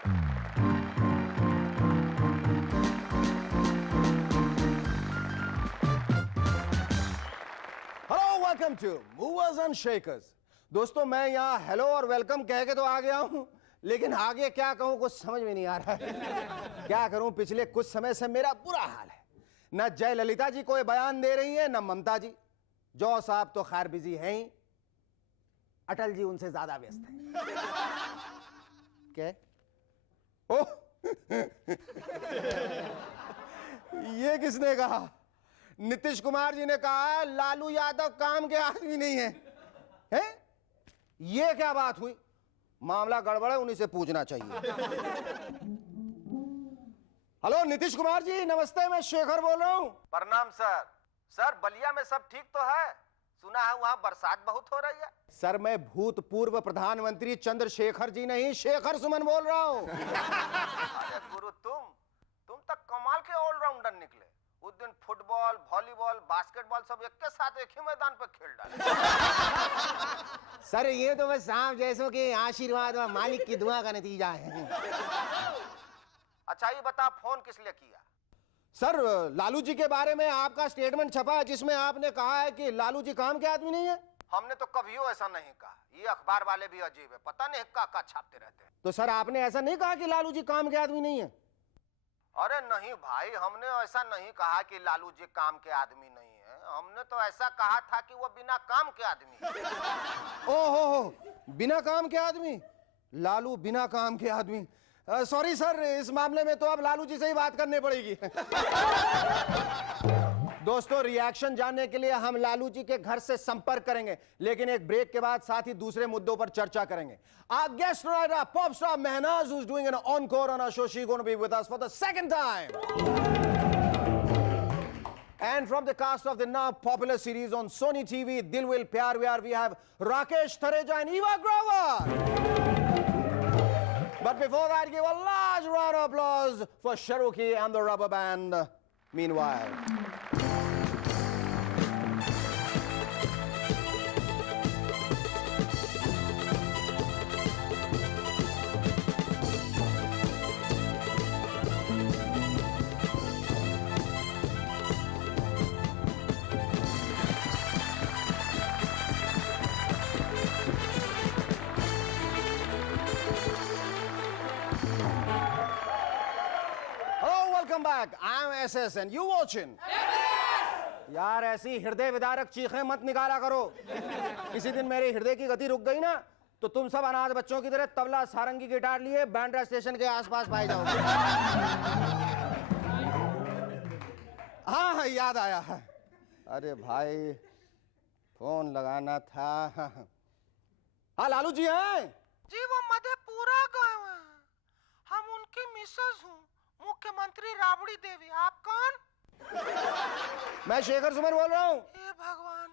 Hello, welcome to Movers and Shakers. दोस्तों, मैं यहाँ हेलो और वेलकम कह के तो आ गया हूँ, लेकिन आगे क्या कहूँ कुछ समझ में नहीं आ रहा है। क्या करूँ, पिछले कुछ समय से मेरा बुरा हाल है। न जयललिता जी कोई बयान दे रही है, न ममता जी। जो साहब तो खैर बिजी हैं ही, अटल जी उनसे ज्यादा व्यस्त हैं। क्या? ओह ये किसने कहा? नीतीश कुमार जी ने कहा लालू यादव काम के आदमी नहीं है। हैं? ये क्या बात हुई? मामला गड़बड़ है, उन्हीं से पूछना चाहिए। हेलो नीतीश कुमार जी, नमस्ते। मैं शेखर बोल रहा हूं। प्रणाम सर। सर, बलिया में सब ठीक तो है? सुना है वहां बरसात बहुत हो रही है। सर, मैं भूतपूर्व प्रधानमंत्री चंद्रशेखर जी नहीं, शेखर सुमन बोल रहा हूं। अरे गुरु, तुम तक कमाल के ऑलराउंडर निकले। उस दिन फुटबॉल, वॉलीबॉल, बास्केटबॉल सब एक के साथ एक ही मैदान पर खेल डाले। सर, ये तो बस सांप जैसों के आशीर्वाद और मालिक की दुआ का नतीजा है। अच्छा, ये बता फोन किस लिए किया? सर, लालू जी के बारे में आपका स्टेटमेंट छपा है जिसमें आपने कहा है कि लालू जी काम के आदमी नहीं है। हमने तो कभी ऐसा नहीं कहा। ये अखबार वाले भी अजीब है, पता नहीं का छापते रहते हैं। तो सर, आपने ऐसा नहीं कहा कि लालू जी काम के आदमी नहीं है? अरे नहीं भाई, हमने ऐसा नहीं कहा कि लालू जी काम के आदमी नहीं है। हमने तो ऐसा कहा था कि वो बिना काम के आदमी है। ओहो, बिना काम के आदमी? लालू बिना काम के आदमी? सॉरी सर, इस मामले में तो अब लालू जी से ही बात करनी पड़ेगी। दोस्तों, रिएक्शन जानने के लिए हम लालू जी के घर से संपर्क करेंगे, लेकिन एक ब्रेक के बाद साथ ही दूसरे मुद्दों पर चर्चा करेंगे। Our guest writer, pop star Mehnaz, who's doing an encore on our show, she's going to be with us for the second time. And from the cast of the now popular series on Sony TV, Dil Will Pyar Vyar, we have Rakesh Thareja and Eva Grover. But before that, give a large round of applause for Cherokee and the Rubber Band. Meanwhile, welcome back. I'm SS and you watching. यार, ऐसी हृदय विदारक चीखें मत निकाला करो। किसी दिन मेरे हृदय की गति रुक गई ना, तो तुम सब अनाथ बच्चों की तरह तबला, सारंगी, गिटार लिए बैंड्रा स्टेशन के आसपास पाए जाओगे। हाँ, याद आया है। अरे भाई, फोन लगाना था। हाँ, लालू जी हैं? जी, वो मधेपुरा गए हुए हैं। हम उनकी मिसेज हूँ, मुख्यमंत्री राबड़ी देवी। आप कौन? मैं शेखर सुमन बोल रहा हूँ। हे भगवान,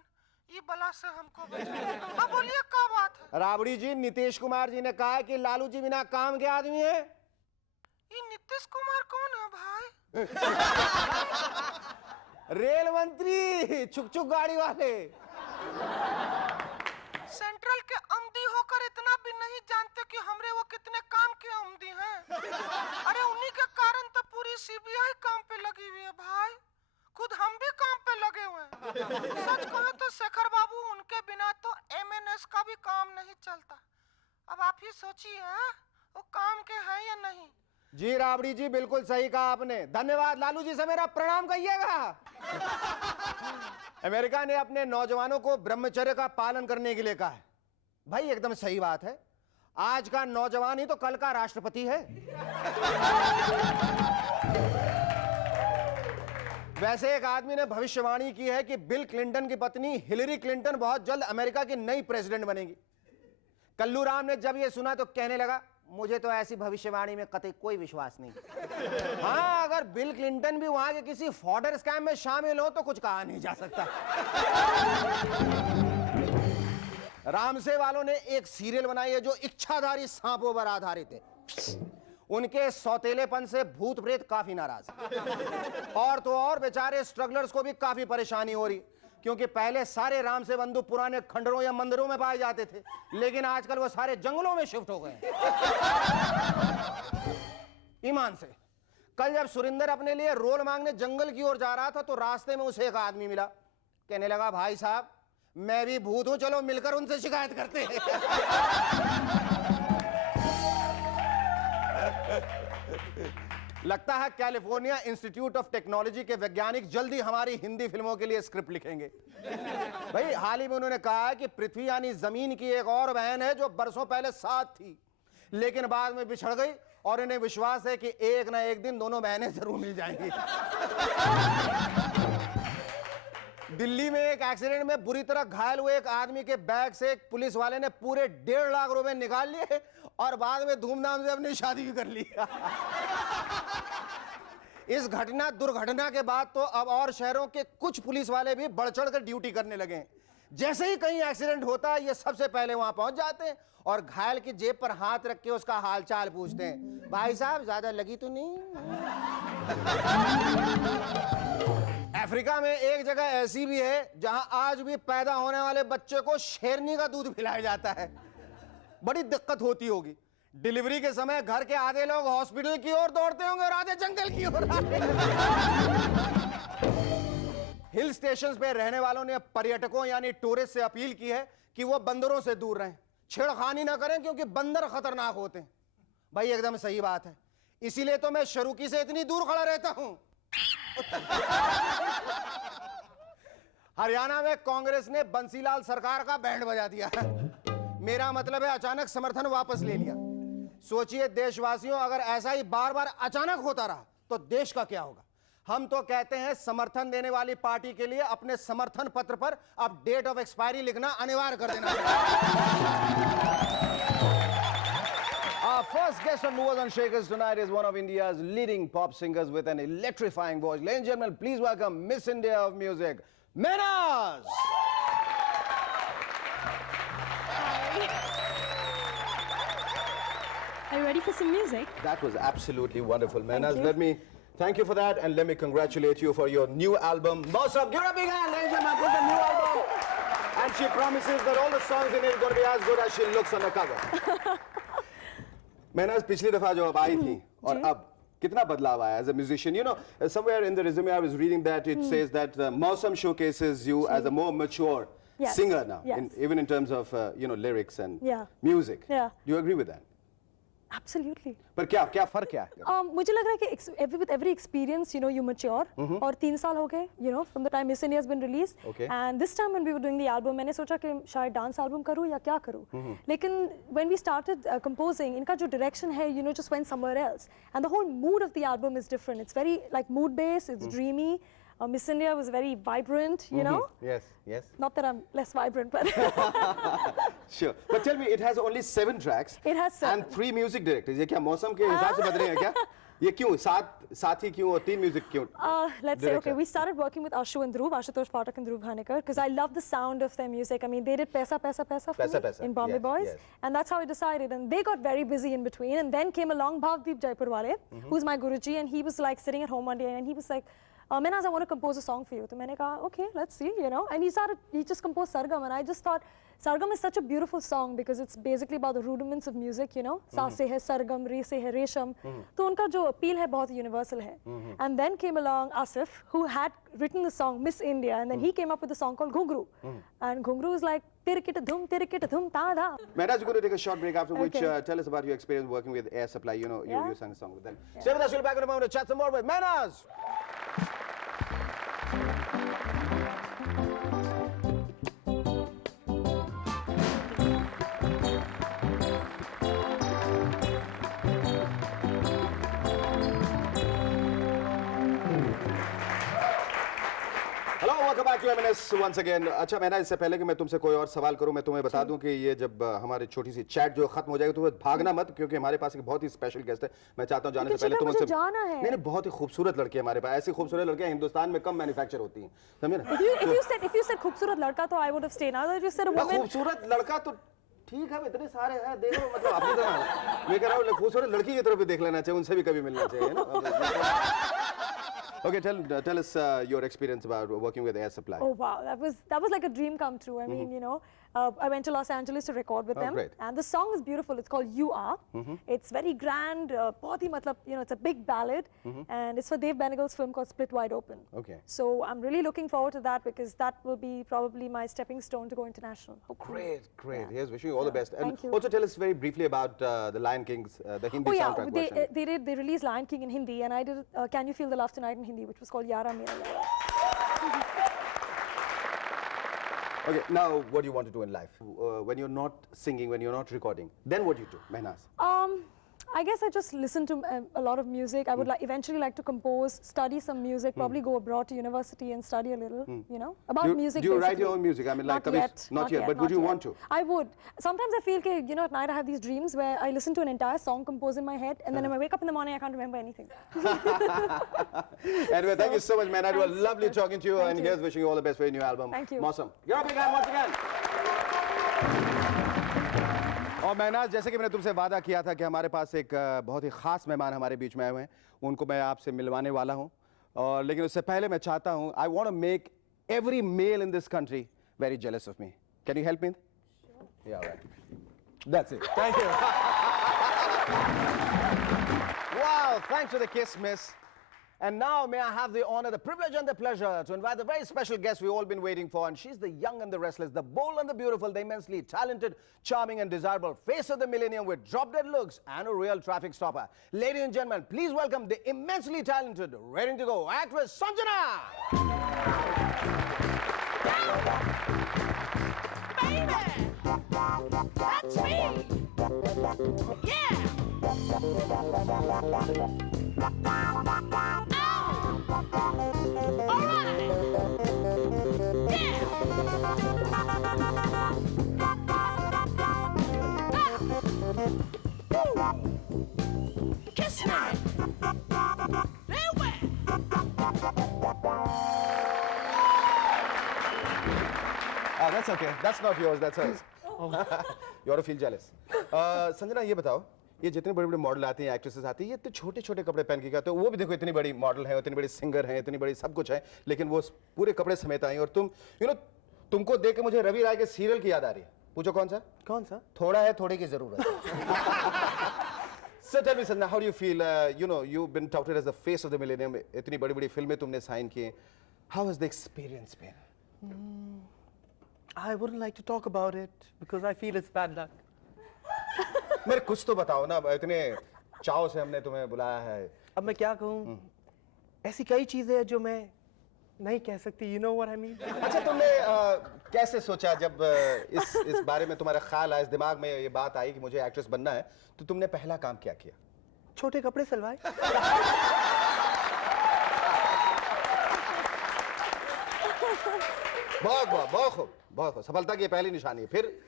ये बला से हमको बचाओ। अब बोलिए, क्या बात है? राबड़ी जी, नीतीश कुमार जी ने कहा है कि लालू जी बिना काम के आदमी है। ये नीतीश कुमार कौन है भाई? रेल मंत्री, छुक छुक गाड़ी वाले। सेंट्रल के अमदी होकर इतना भी नहीं जानते कि हमरे वो कितने काम के अमदी हैं। अरे उन्हीं के कारण तो पूरी सीबीआई काम पे लगी हुई है भाई। खुद हम भी काम पे लगे हुए हैं। सच कहे तो शेखर बाबू, उनके बिना तो एमएनएस का भी काम नहीं चलता। अब आप ही सोचिए, वो काम के हैं या नहीं। जी राबड़ी जी, बिल्कुल सही कहा आपने। धन्यवाद। लालू जी से मेरा प्रणाम कहिएगा। अमेरिका ने अपने नौजवानों को ब्रह्मचर्य का पालन करने के लिए कहा है। भाई, एकदम सही बात है। आज का नौजवान ही तो कल का राष्ट्रपति है। वैसे एक आदमी ने भविष्यवाणी की है कि बिल क्लिंटन की पत्नी हिलरी क्लिंटन बहुत जल्द अमेरिका की नई प्रेसिडेंट बनेगी। कल्लू राम ने जब यह सुना तो कहने लगा, मुझे तो ऐसी भविष्यवाणी में कतई कोई विश्वास नहीं। हाँ, अगर बिल क्लिंटन भी वहां के किसी फॉर्डर स्कैम में शामिल हो तो कुछ कहा नहीं जा सकता। रामसे वालों ने एक सीरियल बनाई है जो इच्छाधारी सांपों पर आधारित है। उनके सौतेलेपन से भूत प्रेत काफी नाराज है। और तो और बेचारे स्ट्रगलर्स को भी काफी परेशानी हो रही, क्योंकि पहले सारे राम से बंधु पुराने खंडरों या मंदिरों में पाए जाते थे, लेकिन आजकल वो सारे जंगलों में शिफ्ट हो गए। ईमान से। कल जब सुरिंदर अपने लिए रोल मांगने जंगल की ओर जा रहा था तो रास्ते में उसे एक आदमी मिला, कहने लगा भाई साहब मैं भी भूत हूं, चलो मिलकर उनसे शिकायत करते हैं। लगता है कैलिफोर्निया इंस्टीट्यूट ऑफ टेक्नोलॉजी के वैज्ञानिक जल्दी हमारी हिंदी फिल्मों के लिए स्क्रिप्ट लिखेंगे। भाई हाल ही में उन्होंने कहा है कि पृथ्वी यानी जमीन की एक और बहन है जो बरसों पहले साथ थी लेकिन बाद में बिछड़ गई और इन्हें विश्वास है कि एक ना एक दिन दोनों बहनें जरूर मिल जाएंगी। दिल्ली में एक एक्सीडेंट में बुरी तरह घायल हुए एक आदमी के बैग से एक पुलिस वाले ने पूरे 1.5 लाख रुपए निकाल लिए और बाद में धूमधाम से अपनी शादी भी कर ली। इस दुर्घटना के बाद तो अब और शहरों के कुछ पुलिस वाले भी बढ़ चढ़ कर ड्यूटी करने लगे। जैसे ही कहीं एक्सीडेंट होता है ये सबसे पहले वहां पहुंच जाते हैं और घायल की जेब पर हाथ रख के उसका हालचाल पूछते हैं, भाई साहब ज्यादा लगी तो नहीं? अफ्रीका में एक जगह ऐसी भी है जहां आज भी पैदा होने वाले बच्चे को शेरनी का दूध पिलाया जाता है। बड़ी दिक्कत होती होगी, डिलीवरी के समय घर के आधे लोग हॉस्पिटल की ओर दौड़ते होंगे और आधे जंगल की ओर। हिल स्टेशंस पे रहने वालों ने पर्यटकों यानी टूरिस्ट से अपील की है कि वो बंदरों से दूर रहें, छेड़खानी ना करें क्योंकि बंदर खतरनाक होते हैं। भाई एकदम सही बात है, इसीलिए तो मैं शरुकी से इतनी दूर खड़ा रहता हूं। हरियाणा में कांग्रेस ने बंसीलाल सरकार का बैंड बजा दिया है। मेरा मतलब है अचानक समर्थन वापस ले लिया। सोचिए देशवासियों, अगर ऐसा ही बार बार अचानक होता रहा तो देश का क्या होगा। हम तो कहते हैं समर्थन देने वाली पार्टी के लिए अपने समर्थन पत्र पर अब डेट ऑफ एक्सपायरी लिखना अनिवार्य कर देना। Our first guest on Movers and Shakers tonight is one of India's leading pop singers with an electrifying voice. Ladies and gentlemen, please welcome Miss India of Music, Mehnaz. Are you ready for some music? That was absolutely wonderful, Mehnaz. Let me thank you for that and let me congratulate you for your new album, Mausam. Give her a big hand, ladies and gentlemen. This is a new album. And she promises that all the songs in it are going to be as good as she looks on the cover. Mehnaz, पिछली दफा जो अब आई थी और अब कितना बदलाव आया as a musician. You know, somewhere in the resume I was reading that it says that Mausam showcases you as a more mature singer now, even in terms of lyrics and music. Yeah. Do you agree with that? Absolutely. पर क्या फर्क क्या है? मुझे लग रहा है कि with every experience, you mature. और 3 साल हो गए, from the time Miss India has been released. Okay. And this time when we were doing the album, मैंने सोचा कि शायद dance album करूँ या क्या करूँ. लेकिन when we started composing, इनका जो direction है, just went somewhere else. And the whole mood of the album is different. It's very like mood based. It's dreamy. Miss India was very vibrant, Yes, yes. Not that I'm less vibrant, but Sure. But tell me, it has only 7 tracks. It has 7. And 3 music directors. ये क्या मौसम के हिसाब से बदले हैं क्या? ये क्यों? साथ ही क्यों और 3 music क्यों? Let's say, okay, we started working with Ashu and Dhruv, Ashutosh Pathak and Dhruv Bhanekar, because I love the sound of their music. I mean, they did Paisa Paisa Paisa for me in Bombay Boys, and that's how I decided. And they got very busy in between, and then came along Bhavdeep Jaipurwale, who's my Guruji, and he was like sitting at home one day, and he was like, Mehnaz, I want to compose a song for you. So मैंने कहा, okay, let's see, And he just composed Sargam, and I just thought, Sargam is such a beautiful song because it's basically about the rudiments of music, Sa se hai Sargam, Re se hai Resham. तो उनका जो appeal है बहुत universal है. And then came along Asif, who had written the song Miss India, and then he came up with a song called Ghungru. And Ghungru is like, tirikita dhum ta da. Mehnaz, we're going to take a short break after which tell us about your experience working with Air Supply. You sang a song with them. Stay with us, we'll be back in a moment to chat some more with Mehnaz. Welcome back to M&S once again. अच्छा मैंने इससे पहले कि मैं तुमसे कोई और सवाल करूं, मैं तुम्हें बता दूं कि ये जब हमारी छोटी सी चैट जो खत्म हो जाएगी तो भागना मत, क्योंकि हमारे पास एक बहुत ही स्पेशल गेस्ट है. मैं चाहता हूं जाने से पहले तुम उनसे नहीं बहुत ही खूबसूरत लड़की है हमारे पास. ऐसी खूबसूरत लड़कियां हिंदुस्तान में कम मैन्युफैक्चर होती हैं, समझे ना? If you said खूबसूरत लड़का तो I would have stayed. Now if you said a woman, खूबसूरत लड़का तो ठीक है, इतने सारे हैं, देखो मतलब अपनी तरह मैं कह रहा हूँ खूबसूरत लड़की की तरफ भी देख लेना चाहिए, उनसे भी कभी मिलना चाहिए ना. Okay, tell us your experience about working with Air Supply. Oh wow, that was like a dream come true. I mean, I went to Los Angeles to record with them. Great. And the song is beautiful. It's called You Are. It's very grand. बहुत ही मतलब, you know, it's a big ballad. And it's for Dave Benegal's film called Split Wide Open. Okay. So I'm really looking forward to that because that will be probably my stepping stone to go international. Great, great. Here's wishing you all the best. And Thank you. also tell us very briefly about the Lion King's, the Hindi Oh yeah, soundtrack version. they released Lion King in Hindi, and I did Can You Feel the Love Tonight in Hindi, which was called Yara Mera Yara. Okay, now what do you want to do in life? When you're not singing, when you're not recording, then what do you do, Mehnaz? I guess I just listen to a lot of music. I would eventually like to compose, study some music, probably go abroad to university and study a little, you know, about music. Do you write basically. your own music? I mean, like, Not yet. Not yet, but would you want to? I would. Sometimes I feel, you know, at night I have these dreams where I listen to an entire song composed in my head, and then when I wake up in the morning, I can't remember anything. Anyway, thank you so much, man. It was lovely talking to you, and here's wishing you all the best for your new album. Thank you. Awesome. You're up again once again. और मेहनाज, जैसे कि मैंने तुमसे वादा किया था कि हमारे पास एक बहुत ही खास मेहमान हमारे बीच में आए हुए हैं, उनको मैं आपसे मिलवाने वाला हूं, और लेकिन उससे पहले मैं चाहता हूं, I want to make every male in this country very jealous of me. Can you help me? Sure. Yeah, all right. That's it. Thank you. Wow, thanks for the kiss, miss. And now may I have the honor, the privilege and the pleasure to invite the very special guest we've all been waiting for. And she's the young and the restless, the bold and the beautiful, the immensely talented, charming and desirable face of the millennium with drop-dead looks and a real traffic stopper. Ladies and gentlemen, please welcome the immensely talented, ready to go actress Sanjana! Baby! That's me! Yeah! All right! Yeah! Kiss me! Very well! Ah, that's okay. That's not yours, that's hers. You ought to feel jealous. Sanjana, ये बताओ, ये जितने बड़े-बड़े model आते हैं, actresses आती हैं, ये इतने छोटे-छोटे कपड़े पहन के आते हैं, वो भी देखो इतनी बड़ी मॉडल है, इतनी बड़ी सिंगर है, इतनी बड़ी सब कुछ है, लेकिन वो पूरे कपड़े समेत आई और तुम, तुमको देख के मुझे रवि राय के सीरियल की याद आ रही है. पूछो कौन सा? कौन सा? थोड़ा है, थोड़े की जरूरत है. So tell me, Sanjana, how do you feel? You've been touted as the face of the millennium. इतनी बड़ी-बड़ी फिल्में तुमने साइन की. How has the experience been? I wouldn't like to talk about it because I feel it's bad luck. मेरे कुछ तो बताओ ना, इतने चाव से हमने तुम्हें बुलाया है. अब मैं क्या कहूँ? ऐसी कई चीजें हैं जो मैं नहीं कह सकती. You know what I mean? अच्छा, तुमने कैसे सोचा जब इस बारे में तुम्हारा ख्याल आया, इस दिमाग में ये बात आई कि मुझे एक्ट्रेस बनना है, तो तुमने पहला काम क्या किया? छोटे कपड़े सिलवाए. बहुत खूब. सफलता की पहली निशानी है. फिर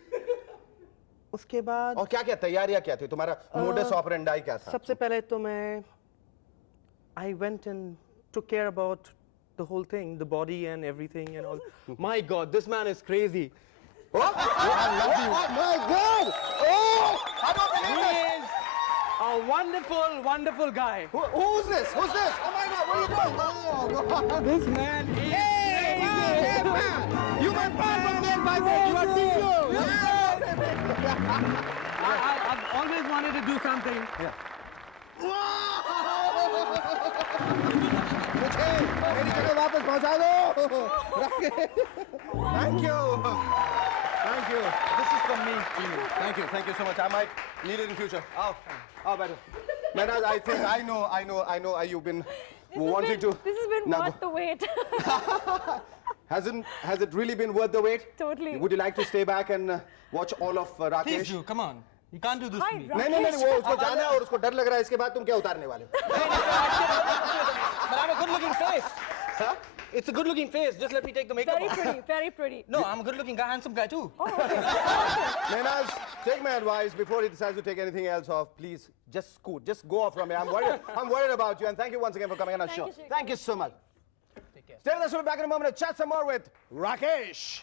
उसके बाद और क्या तैयारियां क्या थी? तुम्हारा मोडस ऑपरेंडाई क्या था? सबसे पहले तो मैं I went and took care about the whole thing, the body and everything and all. My God, this man is crazy. Oh my God! Oh, I don't He believe it! is a wonderful, wonderful guy. Who's this? Oh my God! What are you doing? Oh God! This man is crazy. You went far from there by way. You are too close. I've always wanted to do something. मुझे मेरी जगह वापस पहुंचा दो. Thank you. This is from me. Thank you so much. I might need it in future. आओ बैठो. Mehnaz, I think I know. You've been wanting to. This has been Now worth the wait. Has it really been worth the wait? Totally. Would you like to stay back and watch all of Rakesh? Please do. Come on. You can't do this Hi, to me. नहीं, वो उसको जाना है और उसको डर लग रहा है. इसके बाद तुम क्या उतारने वाले हो? But I'm a good-looking face. Huh? It's a good-looking face. Just let me take the makeup Very off. pretty, very pretty. No, I'm a good-looking guy, handsome guy too. Mehnaz, take my advice before he decides to take anything else off. Please, just scoot. Just go off from here. I'm worried about you. And thank you once again for coming on our show. you, Shekhar. Thank you so much. Take care. Stay with us. We'll be back in a moment to chat some more with Rakesh.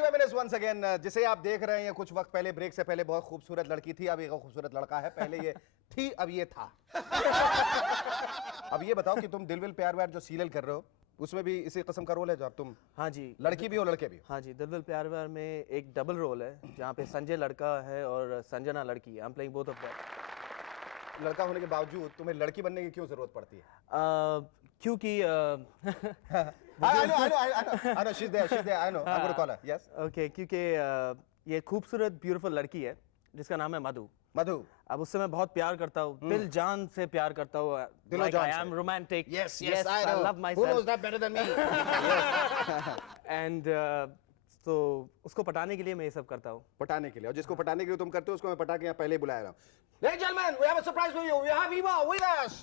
Back feminist once again. जिसे आप देख रहे हैं कुछ वक्त पहले break से पहले बहुत खूबसूरत लड़की थी, अब एक खूबसूरत लड़का है। पहले ये थी, अब ये था। अब ये बताओ कि तुम दिल विल प्यार व्यार जो सीरियल कर रहे हो उसमें भी इसी किस्म का रोल है जो अब तुम हाँ जी, लड़की भी हो लड़के भी हो? हाँ जी, दिल विल प्यार व्यार में एक डबल रोल है जहाँ पे संजय लड़का है और संजना लड़की है। I am playing both of them. लड़का होने के बावजूद तुम्हें लड़की बनने की क्यों जरूरत पड़ती है? क्योंकि I know, she's there, I know, I'm gonna call her, yes. Okay, क्योंकि ये खूबसूरत ब्यूटीफुल लड़की है जिसका नाम है मधु। मधु, अब उससे मैं बहुत प्यार करता हूँ, दिल जान से प्यार करता हूँ। दिलो जान आई से। Am romantic. yes, I know. love Who myself. knows that better than me? And तो उसको पटाने के लिए मैं ये सब करता हूँ। पटाने के लिए, और जिसको पटाने के लिए तुम करते हो उसको मैं पटा के यहाँ पहले ही बुलाया रहा हूँ। Ladies and gentlemen, we have a surprise for you. We have Eva with us,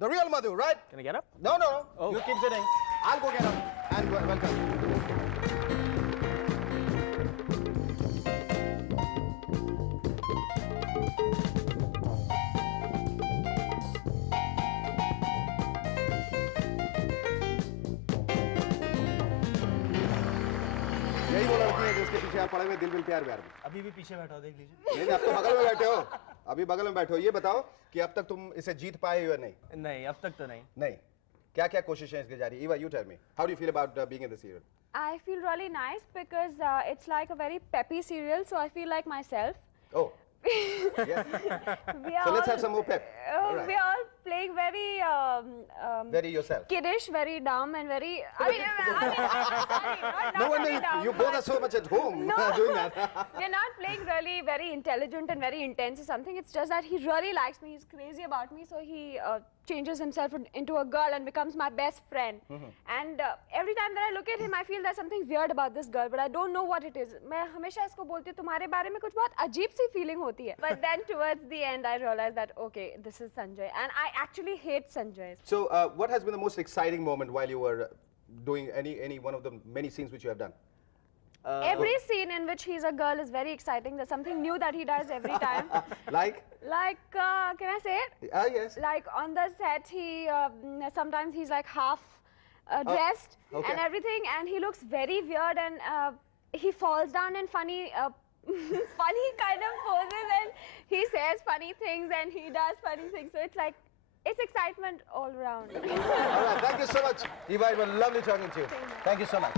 the real Madhu, right? Can I get up? No. Oh. You keep sitting. I'll go get up and welcome. यही वो लड़की है जिसके पीछे आप पड़े हुए दिल विल प्यार व्यार में। अभी भी पीछे बैठा हो, देख लीजिए। नहीं, अब तो बगल में बैठे हो, अभी बगल में बैठे हो। ये बताओ कि अब तक तुम इसे जीत पाए हो या नहीं? नहीं, अब तक तो नहीं। नहीं, क्या क्या कोशिशें इसकी जारी? Eva, you tell me, how do you feel about being in the serial? I feel really nice because it's like a very peppy serial, so I feel like myself. Oh, yes. We are So let's all, have some more pep. All right. We are all playing very Very yourself. kiddish, very dumb, and very. I mean, sorry, not No wonder very dumb. you both are so much at home No. doing that. We're not playing really very intelligent and very intense or something. It's just that he really likes me. He's crazy about me, so he changes himself into a girl and becomes my best friend. And every time that I look at him, I feel there's something weird about this girl, but I don't know what it is. मैं हमेशा इसको बोलती हूँ तुम्हारे बारे में कुछ बहुत अजीब सी feeling होती है. But then towards the end, I realized that okay, this is Sanjay, and I actually hate Sanjay. So, what has been the most exciting moment while you were doing any one of the many scenes which you have done? Every scene in which he's a girl is very exciting. There's something new that he does every time. Like? Like, can I say it? Yes. Like on the set, he sometimes he's like half dressed okay. and everything, and he looks very weird, and he falls down in funny, funny kind of poses, and he says funny things, and he does funny things. So it's like, it's excitement all around. All right, thank you so much, Eva. It was lovely talking to you. Thank you so much.